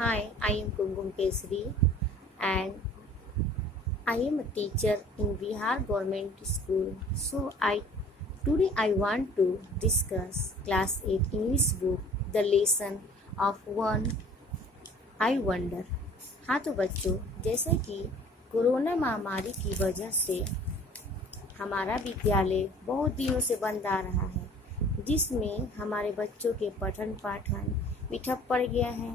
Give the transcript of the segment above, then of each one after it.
Hi, I am Kumkum Kesri and I am a teacher in Bihar Government School. Today I want to discuss class 8 English book the lesson of one I wonder. हाँ तो बच्चों, जैसे कि corona महामारी की वजह से हमारा विद्यालय बहुत दिनों से बंद आ रहा है, जिसमें हमारे बच्चों के पठन पाठन भी ठप पड़ गया है।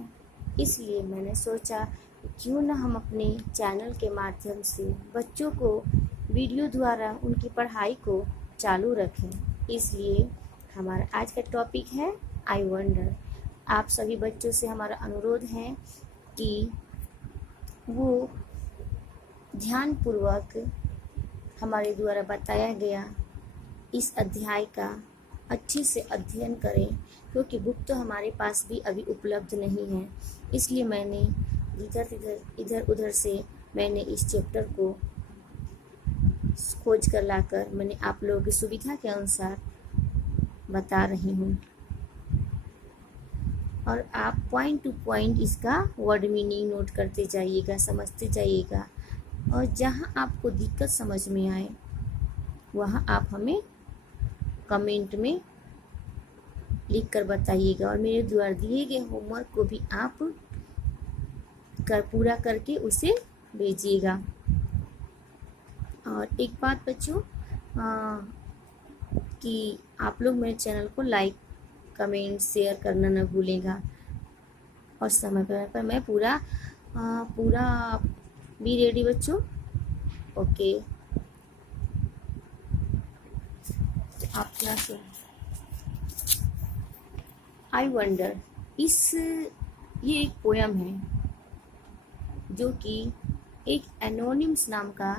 इसलिए मैंने सोचा क्यों न हम अपने चैनल के माध्यम से बच्चों को वीडियो द्वारा उनकी पढ़ाई को चालू रखें। इसलिए हमारा आज का टॉपिक है आई वंडर। आप सभी बच्चों से हमारा अनुरोध है कि वो ध्यानपूर्वक हमारे द्वारा बताया गया इस अध्याय का अच्छे से अध्ययन करें, क्योंकि बुक तो हमारे पास भी अभी उपलब्ध नहीं है। इसलिए मैंने इधर उधर से मैंने इस चैप्टर को खोज कर लाकर मैंने आप लोगों की सुविधा के अनुसार बता रही हूँ, और आप पॉइंट टू पॉइंट इसका वर्ड मीनिंग नोट करते जाइएगा, समझते जाइएगा, और जहाँ आपको दिक्कत समझ में आए वहाँ आप हमें कमेंट में लिख कर बताइएगा, और मेरे द्वारा दिए गए होमवर्क को भी आप पूरा करके उसे भेजिएगा। और एक बात बच्चों कि आप लोग मेरे चैनल को लाइक कमेंट शेयर करना न भूलेगा, और समय पर मैं पूरा बी रेडी बच्चों। ओके, आप क्या से आई वंडर ये एक पोयम है जो कि एक एनोनिम्स नाम का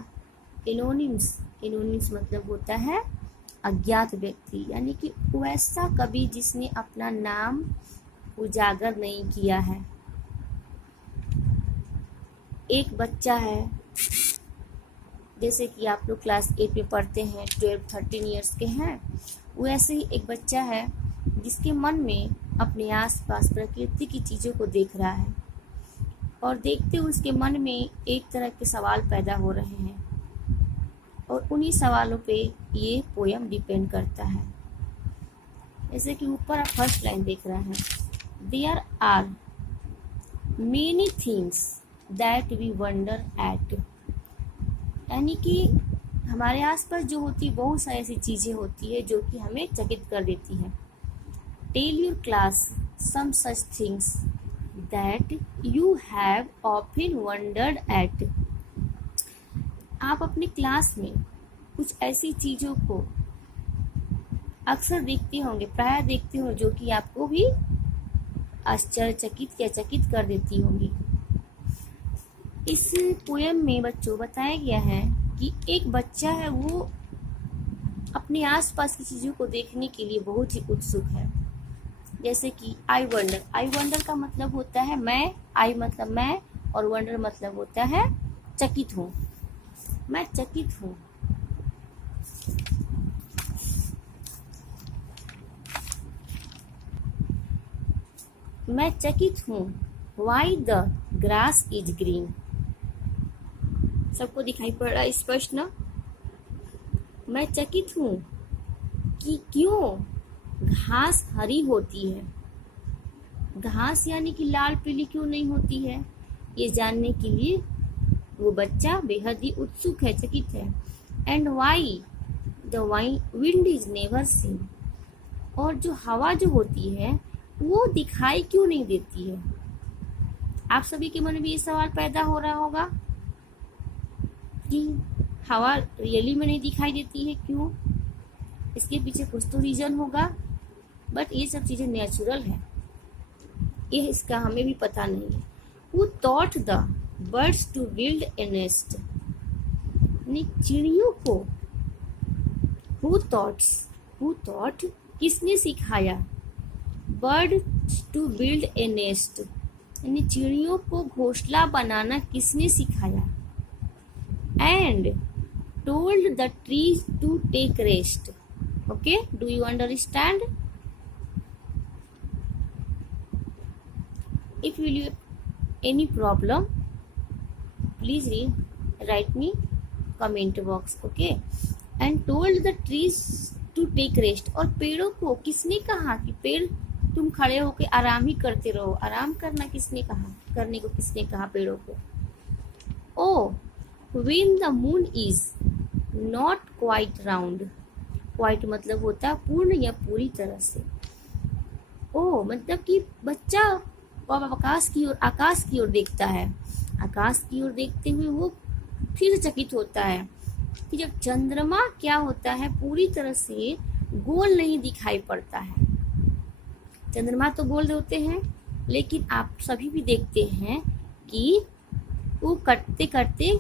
एनोनिम्स मतलब होता है अज्ञात व्यक्ति, यानी कि वैसा कवि जिसने अपना नाम उजागर नहीं किया है। एक बच्चा है, जैसे कि आप लोग क्लास 8 में पढ़ते हैं, 12-13 ईयर्स के हैं, वैसे ही एक बच्चा है जिसके मन में अपने आसपास प्रकृति की चीज़ों को देख रहा है, और देखते हुए उसके मन में एक तरह के सवाल पैदा हो रहे हैं, और उन्हीं सवालों पे ये पोयम डिपेंड करता है। जैसे कि ऊपर आप फर्स्ट लाइन देख रहे हैं, there are many things that we wonder at, यानी कि हमारे आसपास जो होती बहुत सारी ऐसी चीज़ें होती है जो कि हमें चकित कर देती है। Tell your class some such things that you have often wondered at, आप अपनी क्लास में कुछ ऐसी चीज़ों को अक्सर देखते होंगे, प्राय देखते हो, जो कि आपको भी आश्चर्यचकित या चकित कर देती होंगी। इस पोयम में बच्चों बताया गया है कि एक बच्चा है, वो अपने आसपास की चीज़ों को देखने के लिए बहुत ही उत्सुक है। जैसे कि आई वंडर का मतलब होता है मैं, आई मतलब मैं, और वंडर मतलब होता है चकित हूँ, मैं चकित हूँ। मैं चकित हूँ, why the grass is green, सबको दिखाई पड़ रहा है स्पष्ट ना? मैं चकित हूँ कि क्यों घास हरी होती है, घास यानी कि लाल पीली क्यों नहीं होती है, ये जानने के लिए वो बच्चा बेहद ही उत्सुक है, चकित है। And why the wind is never seen, और जो हवा जो होती है वो दिखाई क्यों नहीं देती है। आप सभी के मन में ये सवाल पैदा हो रहा होगा कि हवा रियली में नहीं दिखाई देती है, क्यों? इसके पीछे कुछ तो रीजन होगा, बट ये सब चीज़ें नेचुरल है, ये इसका हमें भी पता नहीं है। Who taught the birds to build a nest, ने चिड़ियों को who taught किसने सिखाया, birds to build a nest, यानी चिड़ियों को घोंसला बनाना किसने सिखाया, and told the trees to take rest. Okay, do you understand? If any problem, please write me comment box, okay? And told the trees to take rest. और पेड़ों को किसने कहा कि पेड़ तुम खड़े होके आराम ही करते रहो? आराम करना किसने कहा? करने को किसने कहा पेड़ों को? Oh, when the moon is not quite round. Quite मतलब होता है पूर्ण या पूरी तरह से। ओ मतलब कि बच्चा आकाश की ओर देखता है। आकाश की ओर देखते हुए वो फिर चकित होता है कि जब चंद्रमा क्या होता है, पूरी तरह से गोल नहीं दिखाई पड़ता है। चंद्रमा तो गोल होते हैं, लेकिन आप सभी भी देखते हैं कि वो कटते कटते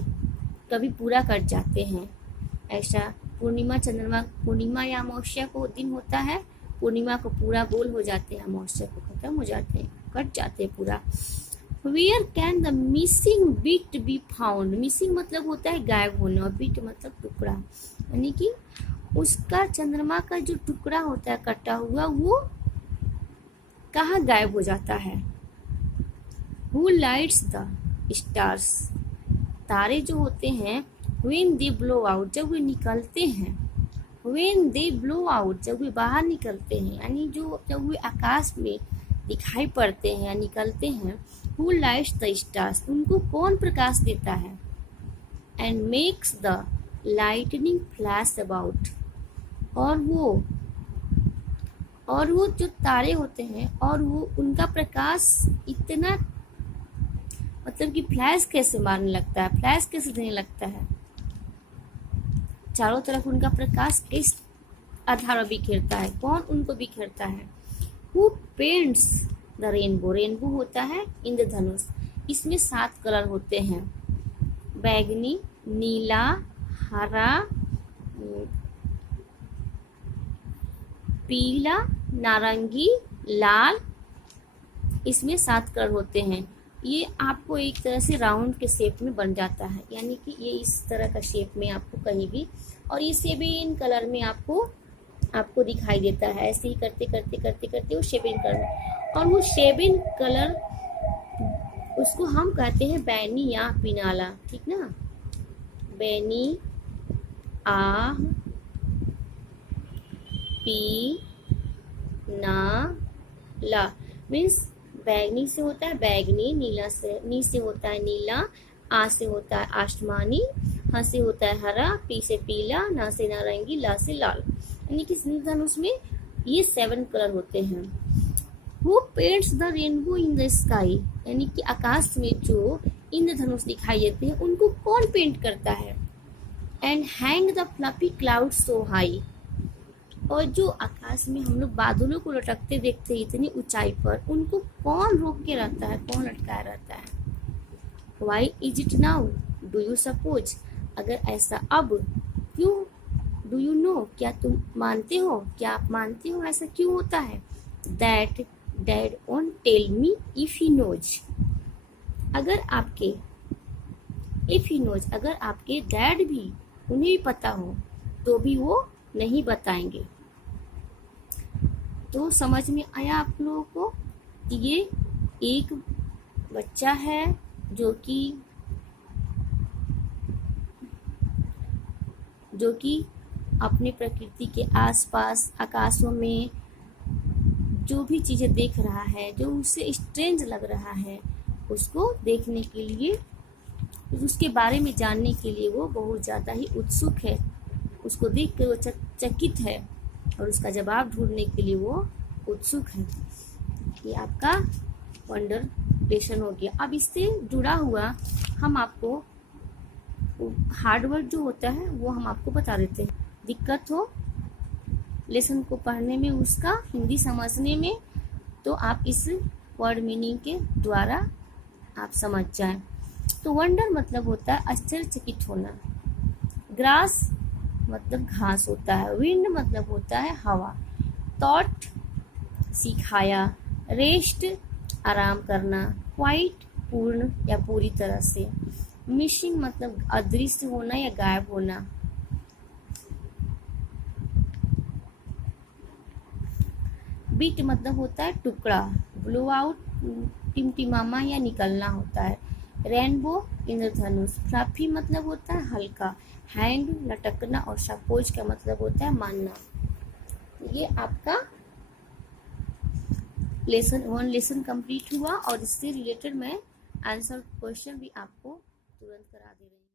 कभी पूरा कट जाते हैं। ऐसा पूर्णिमा या अमावस्या को दिन होता है, पूर्णिमा को पूरा गोल हो जाते हैं, अमावस्या को खत्म हो जाते हैं, कट जाते हैं पूरा। Where can the missing bit be found? Missing मतलब होता है गायब होना, और बिट मतलब टुकड़ा, यानी कि उसका चंद्रमा का जो टुकड़ा होता है कटा हुआ, वो कहाँ गायब हो जाता है? Who lights the stars? तारे जो होते हैं when they blow out, जब वे निकलते हैं, when they blow out, जब वे बाहर निकलते हैं, यानी जो जब वे आकाश में दिखाई पड़ते हैं या निकलते हैं। who lights the stars, उनको कौन प्रकाश देता है? and makes the lightning flash about, और वो जो तारे होते हैं और वो उनका प्रकाश इतना मतलब कि फ्लैश कैसे मारने लगता है, फ्लैश कैसे देने लगता है, चारों तरफ उनका प्रकाश किस आधार पर बिखेरता है, कौन उनको बिखेरता है? Who paints the rainbow? Rainbow होता है इंद्रधनुष। इसमें 7 कलर होते हैं, बैगनी, नीला, हरा, पीला, नारंगी, लाल, इसमें 7 कलर होते हैं। ये आपको एक तरह से राउंड के शेप में बन जाता है, यानी कि ये इस तरह का शेप में आपको कहीं भी, और ये 7 कलर में आपको दिखाई देता है। ऐसे ही करते करते करते करते वो 7 कलर में, और वो 7 कलर उसको हम कहते हैं बैनी या पिनाला, ठीक ना? बैनी, आ, पी, ना, ला, मीन्स बैगनी से होता है बैगनी, नी से होता है नीला, आ से होता है आसमानी, ह से होता है हरा, पी से पीला, ना से नारंगी, ला से लाल, यानी कि इंद्रधनुष में ये 7 कलर होते हैं। Who paints the rainbow in the sky? यानी कि आकाश में जो इंद्रधनुष दिखाई देते हैं उनको कौन पेंट करता है? And hang the fluffy clouds so high, और जो आकाश में हम लोग बादलों को लटकते देखते हैं इतनी ऊंचाई पर, उनको कौन रोक के रहता है, कौन लटकाया रहता है? Why is it now? Do you suppose? अगर ऐसा अब क्यों? Do you know? क्या तुम मानते हो? क्या आप मानते हो ऐसा क्यों होता है? That dad won't tell me if he knows. अगर आपके डैड भी, उन्हें भी पता हो तो भी वो नहीं बताएंगे। तो समझ में आया आप लोगों को कि ये एक बच्चा है जो कि अपने प्रकृति के आसपास आकाशों में जो भी चीजें देख रहा है, जो उसे स्ट्रेंज लग रहा है, उसको देखने के लिए, उसके बारे में जानने के लिए वो बहुत ज़्यादा ही उत्सुक है। उसको देख कर वो चकित है और उसका जवाब ढूंढने के लिए वो उत्सुक है। ये आपका वंडर लेसन हो गया। अब इससे जुड़ा हुआ हम आपको हार्ड वर्ड जो होता है वो हम आपको बता देते हैं। दिक्कत हो लेसन को पढ़ने में, उसका हिंदी समझने में, तो आप इस वर्ड मीनिंग के द्वारा आप समझ जाएं। तो वंडर मतलब होता है आश्चर्यचकित होना, ग्रास मतलब घास होता है, विंड मतलब होता है हवा, थॉट सिखाया, रेस्ट आराम करना, क्वाइट पूर्ण या पूरी तरह से, मिसिंग मतलब अदृश्य होना या गायब होना, बिट मतलब होता है टुकड़ा, ब्लो आउट टिमटिमाना या निकलना होता है। रेनबो इंद्रधनुष। फ्लफी मतलब होता है हल्का। हैंग लटकना और सपोज का मतलब होता है मानना। ये आपका लेसन कंप्लीट हुआ और इससे रिलेटेड मैं आंसर क्वेश्चन भी आपको